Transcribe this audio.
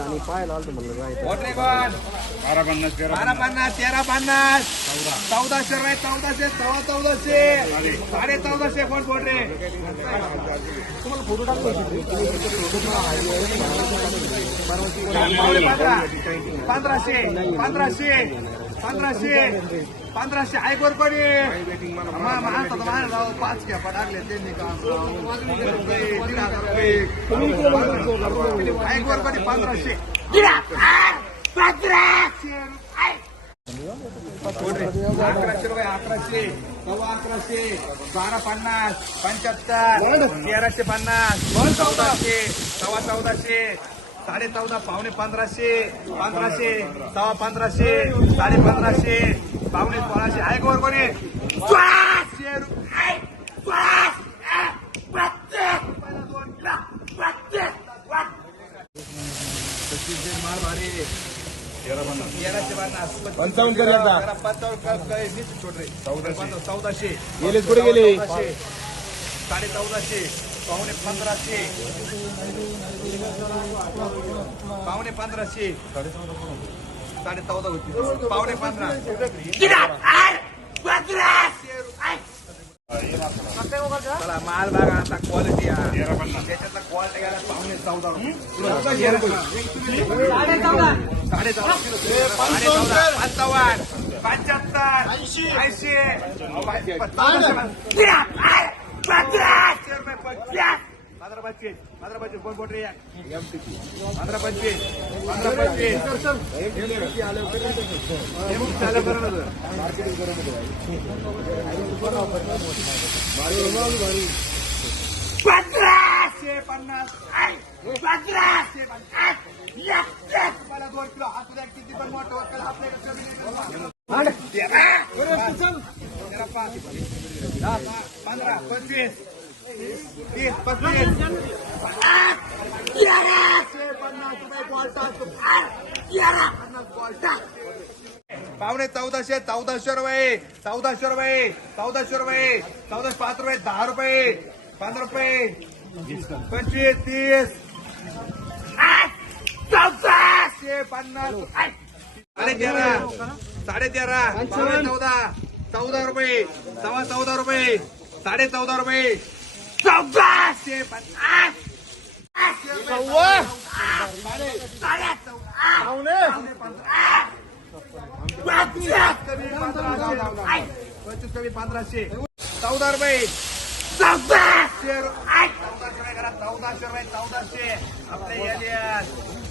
आणि पाहायला आलं म्हणलं काय कोण बारा पन्नास बारा पन्नास. तेरा पन्नास. चौदाशे रुपये चौदाशे सव्वा चौदाशे. साडे. चौदाशे कोण कोण रे. तुम्हाला फोटो टाकतो पंधराशे पंधराशे. पंधराशे. पंधराशे आहे पडी राव पाच घ्या पडारले त्यांनी काम तीन हजार रुपये पंधराशे. अकराशे रुपये अकराशे. सव्वा अकराशे. बारा पन्नास. पंच्याहत्तर. तेराशे पन्नास. चौदाशे. सव्वा चौदाशे. साडे चौदा पावणे पंधराशे पंधराशे सव्वा पंधराशे साडे पंधराशे पावणे सोळाशे. आहे गोर कोणी? सोळाशे रुपये. तेराशे पन्नास. पंचावन्न कर एकदा. जरा पंचावन्न चौदाशे. गेले पुढे गेले? साडे चौदाशे पावणे पंधराशे. पावणे पंधराशे. साडे चौदा होती. पावणे पंधरा. चला माल बघा आता क्वालिटी त्याच्यातला क्वालिटी गेला पावणे चौदा साडे चौदा. साडे चौदा. पंचावन्न. पंच्याहत्तर. ऐंशी. ऐंशी. पंधरा पच्चीस पंधरा पच्चीस कोण कोण रे पंधरा पंचवीस पंधरा पंचवीस चालू करा पंधराशे पन्नास पंधराशे पन्नास मला दोन किलो हात उद्या किती पण मोठं होतं आपल्याकडे दहा, पंधरा पंचवीस. पावणे चौदाशे चौदाशे रुपये चौदाशे रुपये चौदाशे रुपये चौदाशे पाच रुपये दहा रुपये पंधरा रुपये पंचवीस तीस चौदाशे पन्नास. साडे तेरा साडे तेरा चौदा चौदा रुपये सव्वा चौदा रुपये साडे चौदा रुपये चौदा पंचवीस कमी पंधराशे चौदा रुपये चौदाशे रुपये चौदाशे रुपये चौदाशे आपल्या